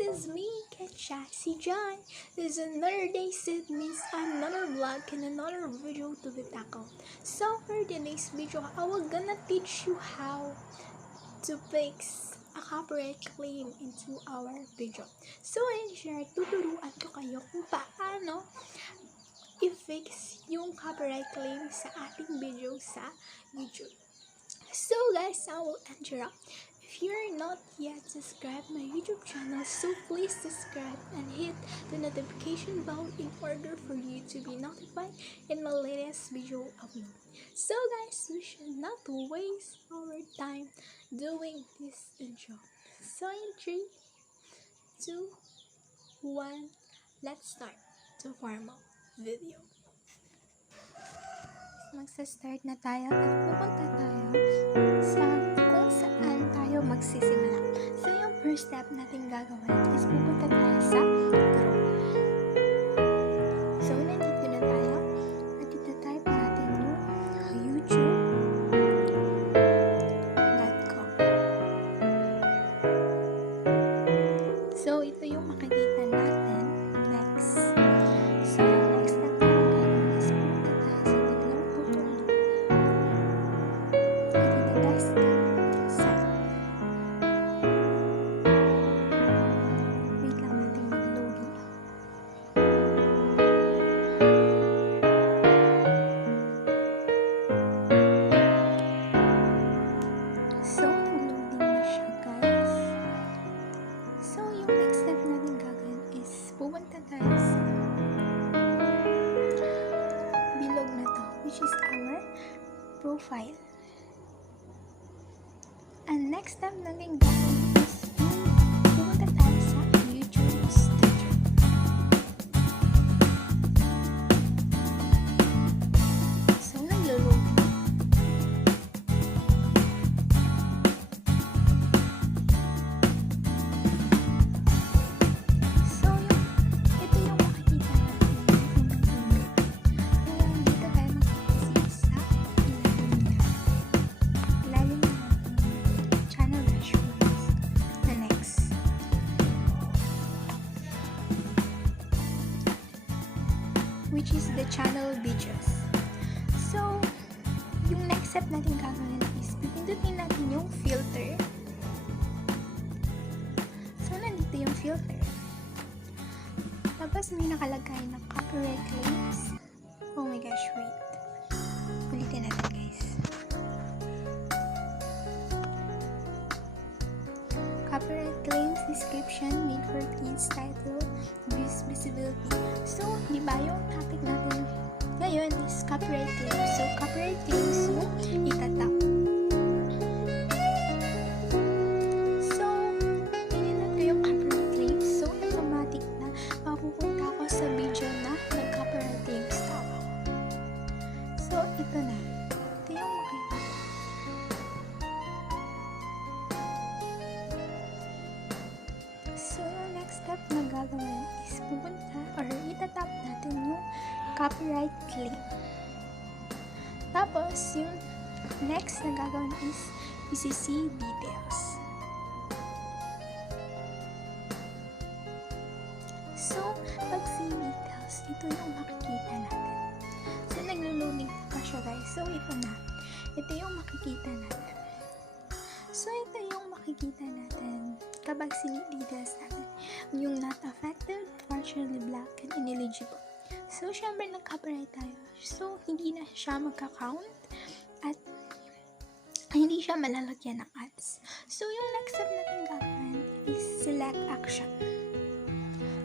is me, Kachyy Cjay. This is another day, it means another vlog and another video to be tackled. So for today's video, I will gonna teach you how to fix a copyright claim into our video. So in short, tuturuan ko kayo kung paano i-fix yung copyright claim sa ating video sa YouTube. So guys, I will interrupt. If you're not yet subscribed my YouTube channel, so please subscribe and hit the notification bell in order for you to be notified in my latest video upload. So guys, we should not waste our time doing this intro. So in 3, 2, 1, let's start the formal video. Magsa-start na tayo at pupunta tayo sa kung saan tayo magsisimula. So yung first step natin gagawin is pupunta tayo sa Chrome. So nandito na tayo at itatype natin yung youtube.com. So ito yung makikita natin next. So yung next na tayo gagawin is pupunta tayo sa tatlong button at itatype site. Wait lang natin mag-loading. So nag-loading na siya guys. So yung next step natin gagawin is pupunta tayo sa bilog na to, which is our profile. And next step natin gagawin is pupunta tayo sa YouTube Studio. So naglo-load. So ito yung makikita natin unang-una. Kaya dito tayo mag-focus sa ilalim ng channel dashboards. The next, which is the channel videos. So yung next step natin gagawin is pipindutin natin yung filter. So nandito yung filter. Tapos may nakalagay na copyright claims. Oh my gosh, wait. Ulitin natin guys. Copyright claims description made for kids title, visibility. So, di ba yung topic natin ngayon is copyright claims. So, copyright claims yung itatap. So, pinindot ko yung copyright claims. So, automatic na mapupunta ako sa video na nag-copyright claims tawa. So, ito na. Ito yung makikita. So, yung next step na gagawin is pupunta or itatap natin yung copyright claim. Tapos, yung next na gagawin is i-see details. So, pag see details, ito yung makikita natin. So, naglo-loading pa siya guys. So, ito na. Ito yung makikita natin. So, ito yung makikita natin kapag see details natin. Yung not affected, partially black, and ineligible. So, syempre nag-copyright tayo. So, hindi na siya magka-count at hindi siya malalagyan ng ads. So, yung next step natin gagawin is select action.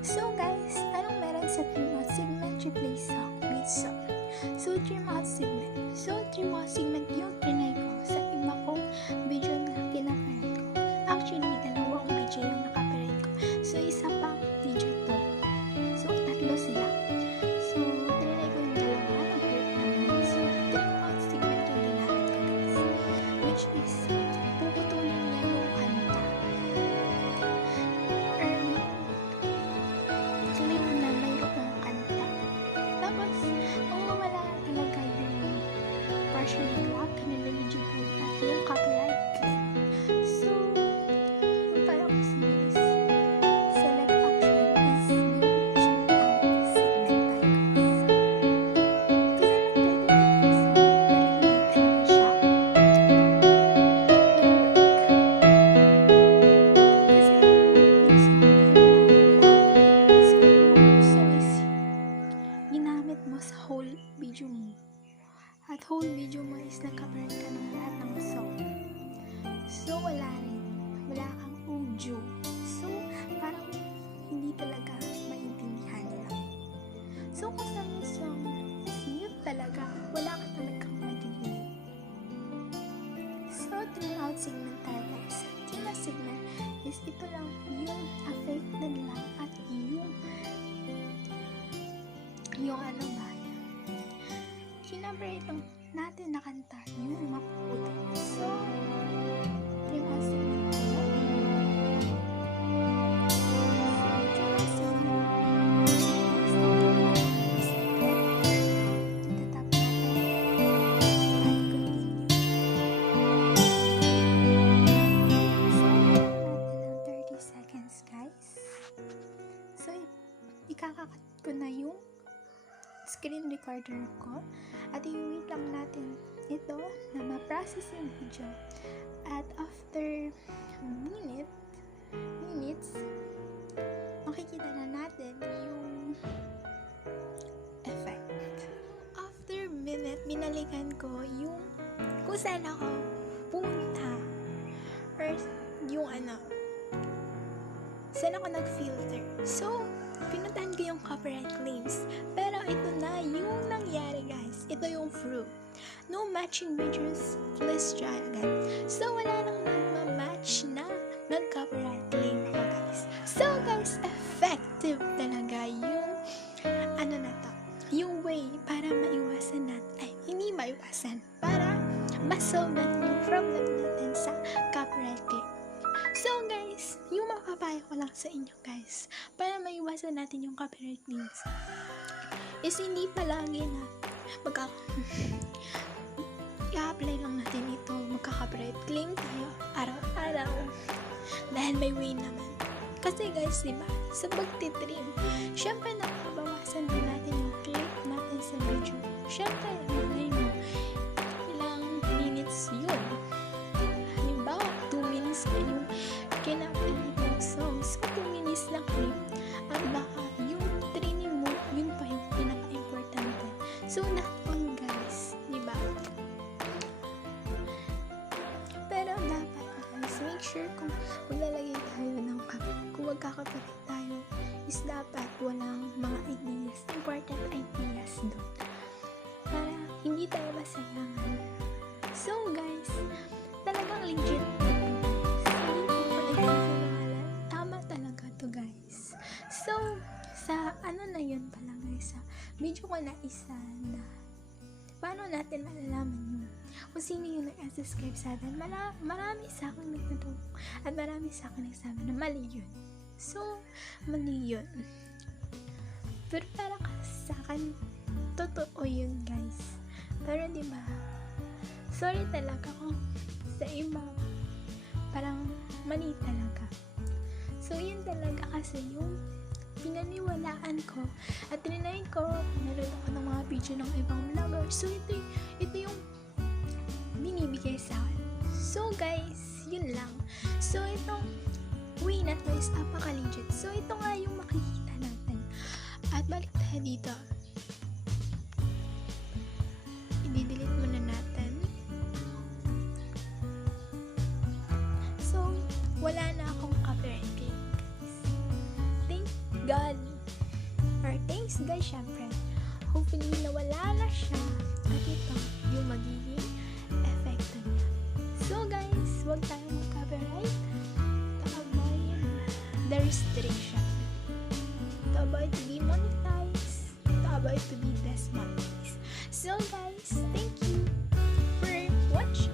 So, guys, anong meron sa 3-month segment replace song with song? So, 3-month segment. So, 3-month segment yung trinay ko sa iba kong video na kinaparent ko. Actually, dalawang video yung nakapirate ko. So, isa pang video to. So, tatlo sila. So, trinay ko yung dalawa. Nag-work naman. So, 3-month segment yung ginamit ko guys. Which is, puputulin niya yung kanta. Or yung clip na mayroong kanta. Tapos, kung mawala talaga yung partially black and eligible at yung copyright claim. So, yung pala kasi is So kung sa song is mute talaga, wala ka talagang magiging. So throughout segment tayo guys. Tina segment is ito lang yung affected lang at yung ano ba, kinabrate natin na kanta yung mapuputi. So throughout segment tayo. Ikakakat ko na yung screen recorder ko at i-wait lang natin ito na ma-process yung video. At after minutes, makikita na natin yung effect. After minute, binalikan ko yung kung saan ako punta or yung saan ako nag-filter. So, pinuntahan ko yung copyright claims. Pero ito na yung nangyari guys. Ito yung proof. No matching videos, please try again. So wala nang nagma-match na nag-copyright claim ako guys. So guys, effective talaga yung yung way para maiwasan natin. Hindi maiwasan. Para masolve natin yung problem natin sa copyright claim. So guys, yung mapapayo ko lang sa inyo guys, para maiwasan natin yung copyright claims, is hindi palagi na i-apply lang natin ito, magka-copyright claim tayo araw-araw dahil may way naman. Kasi guys, diba, sa pagtitrim, syempre nababawasan din natin yung clip natin sa video. Syempre, malay mo, ilang minutes yun. Halimbawa, 2 minutes na yung kinapalit ng songs. So, 2 minutes na clip. At baka yung training mo, yun pa yung pinaka-importante. So, not all guys, diba? Pero dapat guys, make sure kung maglalagay tayo ng kung magkakapalit tayo, is dapat walang mga ideas, important ideas doon. Para hindi tayo masayangan. So guys, talagang legit. Tama talaga to guys. So, sa na yun pala guys, sa video ko na isa na paano natin malalaman yun kung sino yung nag-subscribe sa atin. Marami sa akin nagtatulong at marami sa akin nagsabi na mali yun. So, mali yun. Pero para sa akin, totoo yun guys. Pero diba, sorry talaga kung sa iba parang mali talaga. So, yun talaga kasi yung pinaniwalaan ko at trinay ko, nanood ako ng mga video ng ibang vlogger. So, ito yung binibigay sa akin. So, guys, yun lang. So, itong way na to is apaka-legit. So, ito nga yung makikita natin. At balik tayo dito. I-delete muna natin. So, wala na akong copyright claim. Thank God. Or thanks God, syempre. Hopefully, nawala na siya. At ito, yung magiging effecto niya. So, guys, huwag tayong mag-copyright. To avoid the restriction. To avoid to be monetized. To avoid to be demonetized. So, guys, thank you for watching.